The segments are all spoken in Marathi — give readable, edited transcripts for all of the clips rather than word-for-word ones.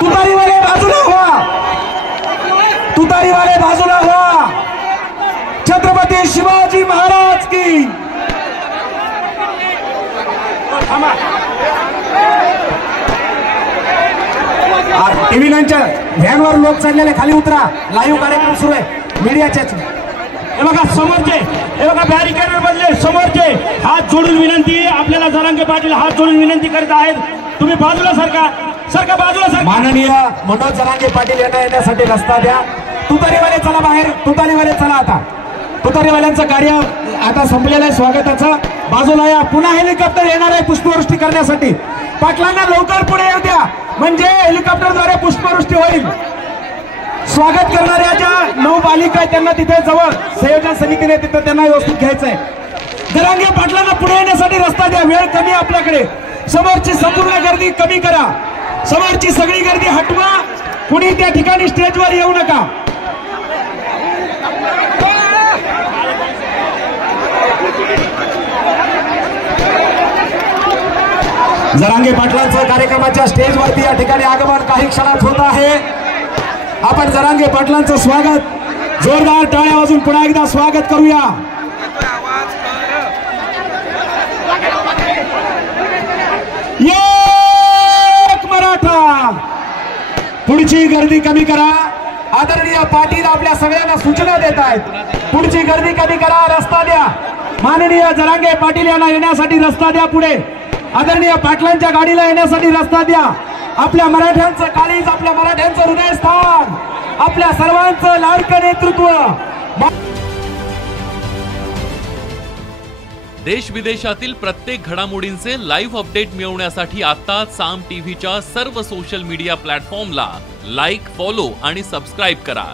तुतारीवाले बाजूला व्हा, तुतारीवाले बाजूला व्हा। छत्रपती शिवाजी महाराज की। टीव्ही लाईनच्या व्हॅनवर लोक चढलेले खाली उतरा, लाईव्ह कार्यक्रम सुरू आहे मीडियाच्या। हे बघा समोरचे, हे बघा बॅरिकेडवर बदले समोरचे हात जोडून विनंती, आपल्याला जरांगे पाटील हात जोडून विनंती करत आहेत, तुम्ही बाजूला सरका, सरका बाजूला सरका। माननीय मनोज जरांगे पाटील यांना येण्यासाठी रस्ता द्या। तुतारीवाले चला बाहेर, तुतारीवाले चला। आता तुतारीवाल्यांचं कार्य आता संपलेलं आहे स्वागताचं। बाजूला या, पुन्हा हेलिकॉप्टर येणार आहे पुष्पवृष्टी करण्यासाठी। पाटलांना लवकर पुढे येऊ द्या, म्हणजे हेलिकॉप्टरद्वारे पुष्पवृष्टी होईल। स्वागत करणाऱ्या ज्या 9 बालिका आहेत त्यांना तिथे जवळ संयोजन समितीने तिथे त्यांना व्यवस्थित घ्यायचंय। जरांगे पाटलांना पुढे येण्यासाठी रस्ता द्या, वेळ कमी आपल्याकडे। समोरची संपूर्ण गर्दी कमी करा, समोरची सगळी गर्दी हटवा, कुणी त्या ठिकाणी स्टेजवर येऊ नका। जरांगे पाटलांचं कार्यक्रमाच्या स्टेजवरती या ठिकाणी आगमन काही क्षणात होत आहे। आपण जरांगे पाटलांचं स्वागत जोरदार टाळ्या वाजून पुन्हा एकदा स्वागत करूया। एक मराठा, पुढची गर्दी कमी करा। आदरणीय पाटील आपल्या सगळ्यांना सूचना देत आहेत, पुढची गर्दी कमी करा, रस्ता द्या। माननीय जरांगे पाटील यांना येण्यासाठी रस्ता द्या पुढे। आदरणीय पाटलांच्या गाडीला येण्यासाठी रस्ता द्या। आपल्या मराठ्यांचं काळीज, आपल्या मराठ्यांचं हृदयस्थान, आपल्या सर्वांचं लाडकं नेतृत्व। देश विदेशातील प्रत्येक घडामोडींचे लाईव्ह अपडेट मिळवण्यासाठी आता साम टीव्हीच्या सर्व सोशल मीडिया प्लॅटफॉर्मला लाईक, फॉलो आणि सबस्क्राईब करा।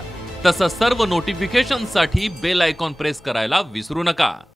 तसंच सर्व नोटिफिकेशनसाठी बेल आयकॉन प्रेस करायला विसरू नका।